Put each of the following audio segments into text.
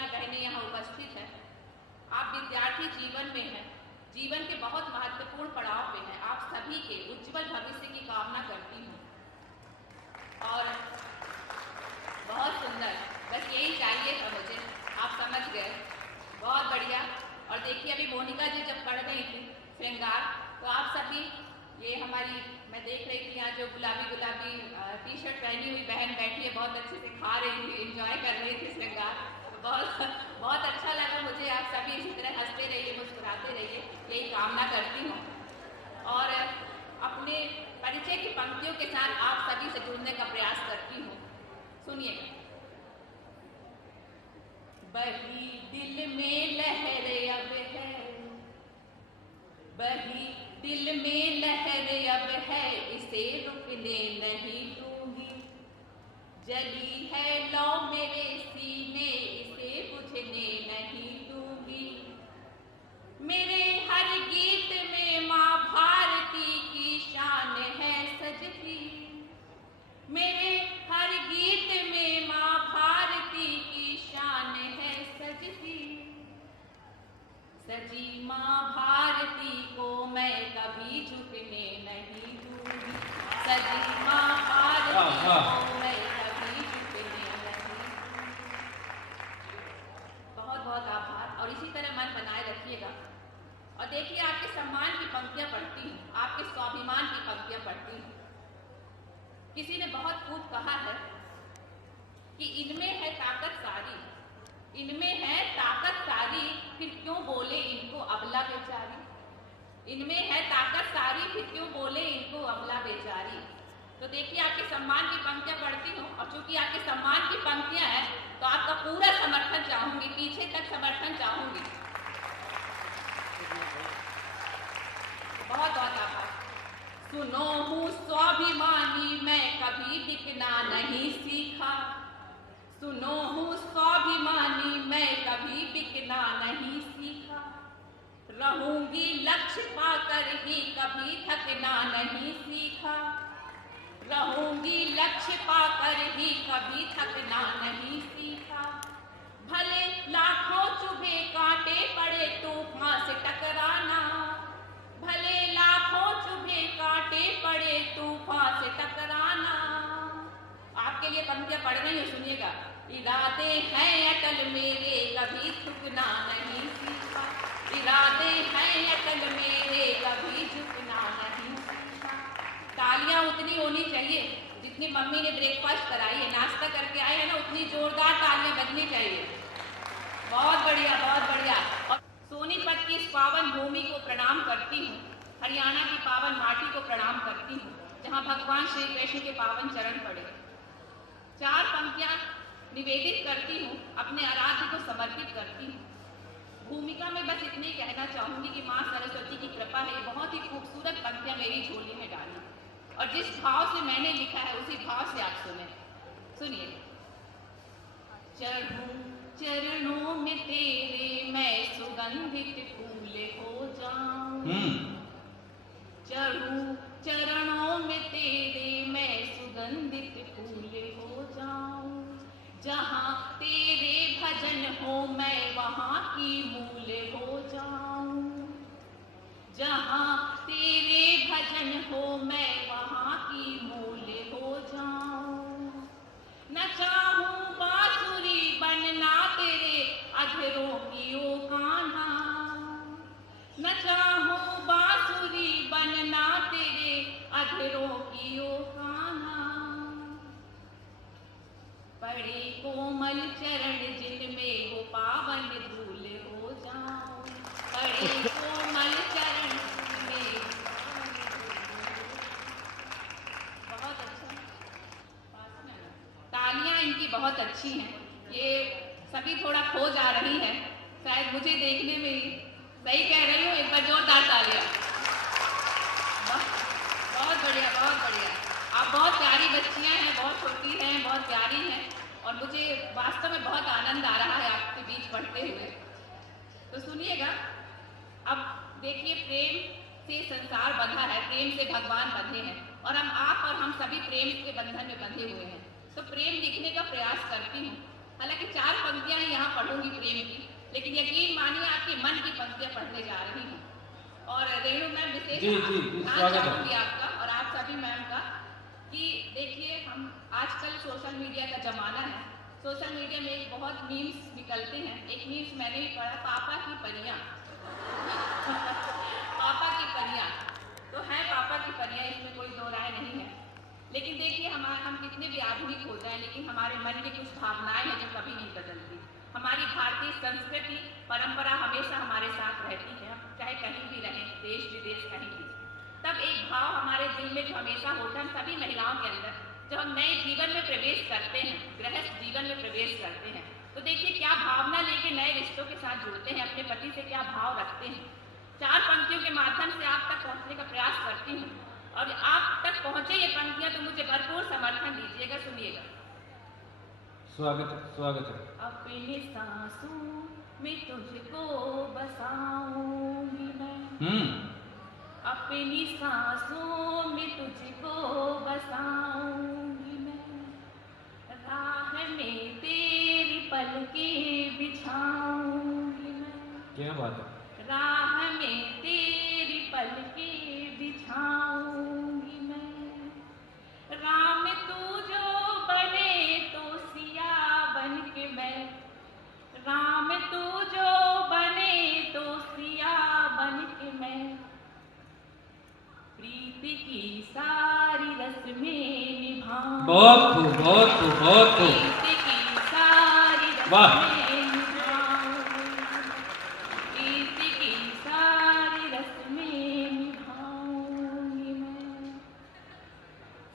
बेटियां बहनें यहाँ उपस्थित हैं। आप विद्यार्थी जीवन में हैं, जीवन के बहुत महत्वपूर्ण पड़ाव पे हैं। आप सभी के उज्जवल भविष्य की कामना करती हूँ और बहुत सुंदर, बस यही चाहिए था मुझे, आप समझ गए, बहुत बढ़िया। और देखिए अभी मोनिका जी जब पढ़ रही थी श्रृंगार, तो आप सभी, ये हमारी, मैं देख रही थी यहाँ जो गुलाबी गुलाबी टी शर्ट पहनी हुई बहन बैठी है, बहुत अच्छे से खा रही थी, एंजॉय कर रही थी श्रृंगार, तो बहुत अच्छा लगा मुझे। आप सभी इसी तरह हंसते रहिए, मुस्कुराते रहिए, यही कामना करती हूँ। और अपने परिचय की पंक्तियों के साथ आप सभी से जुड़ने का प्रयास करती हूँ। सुनिए। बही दिल में लहर अब है, बही दिल में लहर अब है, इसे रुकने नहीं दूंगी। जली है लौ मेरे सीने, इसे बुझने नहीं दूंगी। मेरे हर गीत में माँ भारती की शान है सजती, मेरे हर गीत में माँ भारती की शान है सजती। सजी माँ भारती को मैं कभी झुकने नहीं दूंगी, सजी माँ भारती को मैं कभी झुकने नहीं दूंगी। बहुत बहुत आभार और इसी तरह मन बनाए रखिएगा। और देखिए आपके सम्मान की पंक्तियां पढ़ती हूँ, आपके स्वाभिमान की पंक्तियां पढ़ती हूँ। किसी ने बहुत खूब कहा है कि इनमें है ताकत सारी, इनमें है ताकत सारी, फिर क्यों बोले इनको अबला बेचारी। इनमें है ताकत सारी, फिर क्यों बोले इनको अबला बेचारी। तो देखिए आपके सम्मान की पंक्तियां पढ़ती हूँ और चूंकि आपके सम्मान की पंक्तियां हैं तो आपका पूरा समर्थन चाहूंगी, पीछे तक समर्थन चाहूंगी। बहुत बहुत आभार। सुनो हूँ स्वाभिमानी, मैं कभी बिकना नहीं सीखा। सुनो हूँ स्वाभिमानी, मैं कभी बिकना नहीं सीखा। रहूंगी लक्ष्य पाकर ही, कभी थकना नहीं सीखा। रहूंगी लक्ष्य पाकर ही, कभी थकना नहीं सीखा। भले लाखों चुभे कांटे पड़े तूफान से टकराना, भले लाखों चुभे कांटे पड़े तूफान से टकराना। आपके लिए पंक्तियां पढ़ रही हूँ, सुनिएगा। इरादे हैं अटल मेरे, कभी झुकना नहीं सीखा। इरादे हैं अटल मेरे, कभी झुकना नहीं सीखा। तालियां उतनी होनी चाहिए जितनी मम्मी ने ब्रेकफास्ट कराई है, नाश्ता करके आए हैं ना, उतनी जोरदार तालियां बजनी चाहिए। बहुत बढ़िया, बहुत बढ़िया। और सोनीपत की इस पावन भूमि को प्रणाम करती हूँ, हरियाणा की पावन माटी को प्रणाम करती हूँ, जहाँ भगवान श्री कृष्ण के पावन चरण पड़े। चार पंक्तियां निवेदित करती हूँ, अपने आराध्य को समर्पित करती हूँ। भूमिका में बस इतने ही कहना चाहूंगी कि माँ सरस्वती की कृपा है, ये बहुत ही खूबसूरत पंक्तियां मेरी झोली में डाली और जिस भाव से मैंने लिखा है उसी भाव से आप सुने। सुनिए। चढ़ूं चरणों में तेरे, मैं सुगंधित फूल हो जाऊं। चढ़ूं चरणों में तेरे, मैं सुगंधित फूल हो जाऊं। जहाँ तेरे भजन हो, मैं वहाँ की मूल हो जाऊं। जहाँ तेरे भजन हो, मैं वहाँ की मूल हो जाऊं। न चाहूं बांसुरी बनना तेरे अधरों की ओ कान्हा, न चाहूं बांसुरी बनना तेरे अधरों की ओ कान्हा। पड़े कोमल चरण जिनमें वो पावन धूल हो जाऊं। पड़े कोमल चरण में। बहुत अच्छा, तालियां इनकी बहुत अच्छी हैं। ये सभी थोड़ा खो जा रही हैं, शायद मुझे देखने में ही। सही कह रही हूँ? एक बार जोरदार तालियां। बहुत बढ़िया, बहुत बढ़िया। आप बहुत प्यारी बच्चियां हैं, बहुत छोटी हैं, बहुत प्यारी हैं और मुझे वास्तव में बहुत आनंद आ रहा है आपके बीच पढ़ते हुए। तो सुनिएगा। अब देखिए, प्रेम से संसार बंधा है, प्रेम से भगवान बंधे हैं और आप और हम सभी प्रेम के बंधन में बंधे हुए हैं। तो प्रेम लिखने का प्रयास करती हूँ। हालांकि चार पंक्तियां यहाँ पढ़ूंगी प्रेम की, लेकिन यकीन मानिए आपके मन की पंक्तियां पढ़ने जा रही हूँ। और रेणु मैम विशेष ध्यान चाहूंगी आपका और आप सभी मैम का कि देखिए हम आजकल सोशल मीडिया का जमाना है। सोशल मीडिया में एक बहुत मीम्स निकलते हैं। एक मीम्स मैंने भी पढ़ा, पापा की परियां पापा की परियां तो है, पापा की परियां, इसमें कोई दो राय नहीं है। लेकिन देखिए हम कितने भी आधुनिक हो जाए, लेकिन हमारे मन में कुछ भावनाएं हैं जो कभी नहीं बदलती। हमारी भारतीय संस्कृति परंपरा हमेशा हमारे साथ रहती है, हम चाहे कहीं भी रहें, देश विदेश कहीं भी। तब एक भाव हमारे दिल में जो हमेशा होता है, हम सभी महिलाओं के अंदर, जब हम नए जीवन में प्रवेश करते हैं, गृहस्थ जीवन में प्रवेश करते हैं, तो देखिए क्या भावना लेके नए रिश्तों के साथ जुड़ते हैं, अपने पति से क्या भाव रखते हैं। 4 पंक्तियों के माध्यम से आप तक पहुंचने का प्रयास करती हूँ, और आप तक पहुंचे ये पंक्तियां तो मुझे भरपूर समर्थन दीजिएगा, सुनिएगा। स्वागत है। अपने सांसों में तुझको बसाऊंगी मैं, अपनी सांसों में तुझको बसाऊंगी मैं, राह में तेरी पलकें बिछाऊंगी मैं। क्या बात है। राह में तेरी पलकें बिछाऊंगी मैं, राम तू जो बने तो सिया बन के मैं, राम तू जो बने तो सिया बन के मैं, प्रीति की सारी रस्में निभाऊं। बहुत खूब, बहुत खूब, बहुत खूब। प्रीति की सारी रस्में निभाऊं, प्रीति की सारी रस्में निभाऊंगी मैं।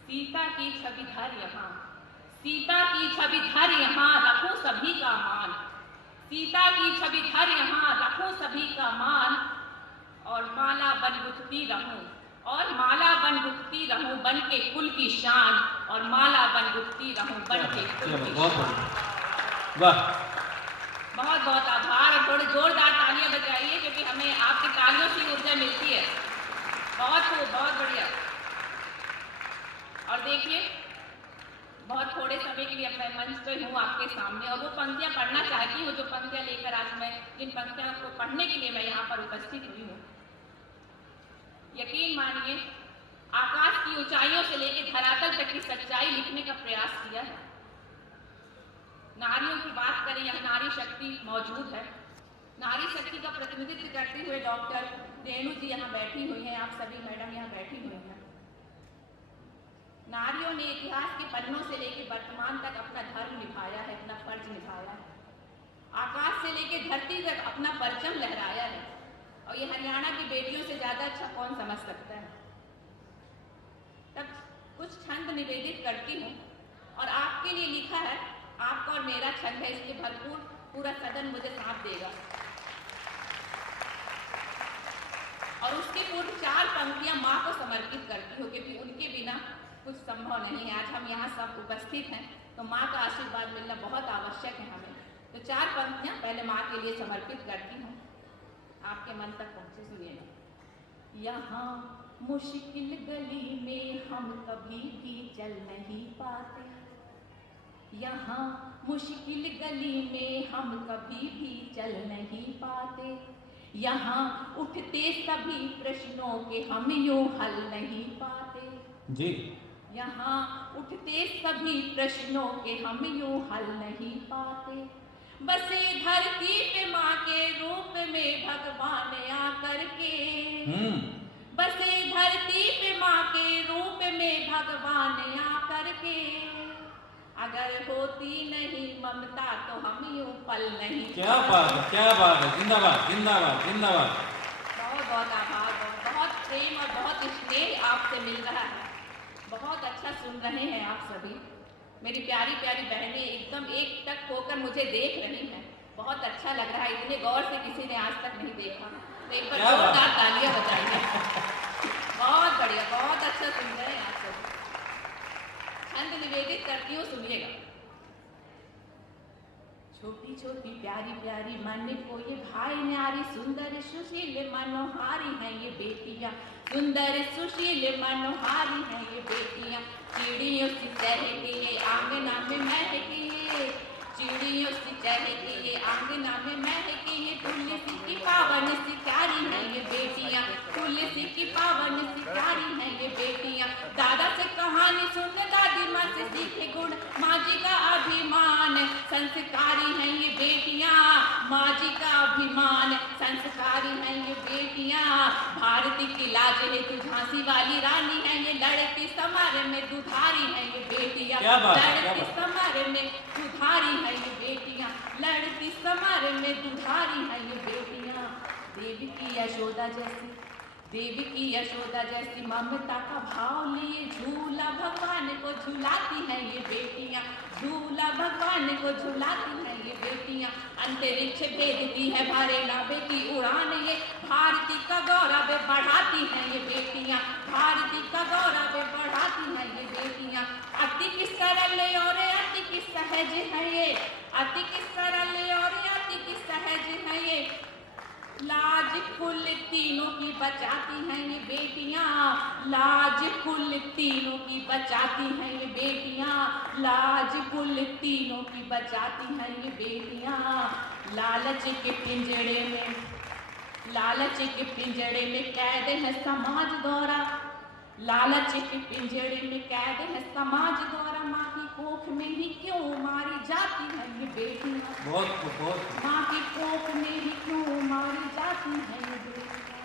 सीता की छवि धर यहाँ, सीता की छवि धर यहाँ, रखूं सभी का मान। सीता की छवि धर यहाँ, रखूं सभी का मान, और माला बन गुथती रहूं, और माला बन गुथती रहूं बन के कुल की शान, और माला बन गुथती रहूं बन के कुल की शान। वाह, बहुत बहुत आभार, और थोड़ी जोरदार तालियां बजाइए क्योंकि हमें आपकी तालियों से ऊर्जा मिलती है। बहुत खूब, बहुत बढ़िया। और देखिए बहुत थोड़े समय के लिए मैं मंच पे हूँ आपके सामने, और वो पंक्तियां पढ़ना चाहती हूँ जो पंक्तियां लेकर आज मैं, जिन पंक्तियों को पढ़ने के लिए मैं यहाँ पर उपस्थित हुई हूँ। यकीन मानिए आकाश की ऊंचाइयों से लेकर धरातल तक की सच्चाई लिखने का प्रयास किया है। नारियों की बात करें, यहाँ नारी शक्ति मौजूद है। नारी शक्ति का प्रतिनिधित्व करते हुए डॉक्टर रेणु जी यहाँ बैठी हुई हैं, आप सभी मैडम यहाँ बैठी हुई हैं। नारियों ने इतिहास के पन्नों से लेकर वर्तमान तक अपना धर्म निभाया है, अपना फर्ज निभाया है। आकाश से लेकर धरती तक अपना परचम लहराया है, और ये हरियाणा की बेटियों से ज्यादा अच्छा कौन समझ सकता है। तब कुछ छंद निवेदित करती हूँ, और आपके लिए लिखा है, आपका और मेरा छंद है, इसलिए भरपूर पूरा सदन मुझे साथ देगा। और उसके पूर्व 4 पंक्तियां माँ को समर्पित करती हूँ, क्योंकि उनके बिना कुछ संभव नहीं है। आज हम यहाँ सब उपस्थित हैं तो माँ का आशीर्वाद मिलना बहुत आवश्यक है हमें। तो 4 पंक्तियां पहले माँ के लिए समर्पित करती हूँ, आपके मन तक पहुँचे, सुनिएगा। यहाँ मुश्किल गली में हम कभी भी चल नहीं पाते, यहाँ मुश्किल गली में हम कभी भी चल नहीं पाते, यहाँ उठते सभी प्रश्नों के हम यूं हल नहीं पाते जी। यहाँ उठते सभी प्रश्नों के हम यूं हल नहीं पाते, बसे धरती पे माँ के रूप में भगवान आकर के, बसे धरती पे माँ के रूप में भगवान आकर के, अगर होती नहीं ममता तो हम यूं पल नहीं। क्या बात है, क्या बात है, जिंदाबाद जिंदाबाद जिंदाबाद। बहुत बहुत आभार, बहुत प्रेम और बहुत स्नेह आपसे मिल रहा है। बहुत अच्छा सुन रहे हैं आप सभी, मेरी प्यारी प्यारी बहनें एकदम एक टक होकर मुझे देख रही हैं। बहुत अच्छा लग रहा है, इतने गौर से किसी ने आज तक नहीं देखा, तो एक बार जोरदार तालियां बजाइए। बहुत बढ़िया, बहुत अच्छा सुन रहे हैं आप सभी। छंद निवेदित करती हूँ, सुनिएगा। छोटी छोटी प्यारी प्यारी मन को ये भाई न्यारी, सुंदर सुशील मनोहारी हैं ये बेटियां, सुंदर सुशील मनोहारी हैं ये बेटियां, चिड़ियों सी सहके आंगना में महके, चिड़ियों से चहके ये आंगना में महके ये तुलसी की पावन सितारी है ये बेटियां, तुलसी की पावन सितारी है ये बेटियां। दादा से कहानी सुन दादी माँ से सीखे गुण, माँ जी का अभिमान संस्कारी है ये बेटियां, माँ जी का अभिमान संस्कारी है ये बेटियां। भारती की लाज है तू झांसी वाली रानी है ये, लड़की समारे में दुधारी है ये बेटियां, लड़की समारे में दुधारी है ये बेटियां, लड़की समारे में दुधारी है ये बेटियां। देवी की यशोदा जैसी, देवी की यशोदा जैसी ममता का भाव लिए झूला भगवान को झुलाती है ये बेटियां, झूला भगवान को झुलाती है ये बेटियां। अंतरिक्ष भेजती है भरे नावे की उड़ान ये, भारती का गौरव बढ़ाती है ये बेटियां, भारती का गौरव बढ़ाती है ये बेटियां। अति की सरल और अति की सहज है ये, अति की सरल और अति की सहज है ये, लाज कुल तीनों की बचाती हैं ये बेटियां, लाज कुल तीनों की बचाती हैं ये बेटियां, लाज कुल तीनों की बचाती हैं ये बेटियां। लालच के पिंजड़े में, लालच के पिंजड़े में कैद है समाज द्वारा, लालच के पिंजड़े में कैद है समाज द्वारा। माँ की कोख में ही क्यों मारी जाती है ये बेटियां, बहुत माँ की कोख में ही क्यों मारी जाती है ये बेटियां।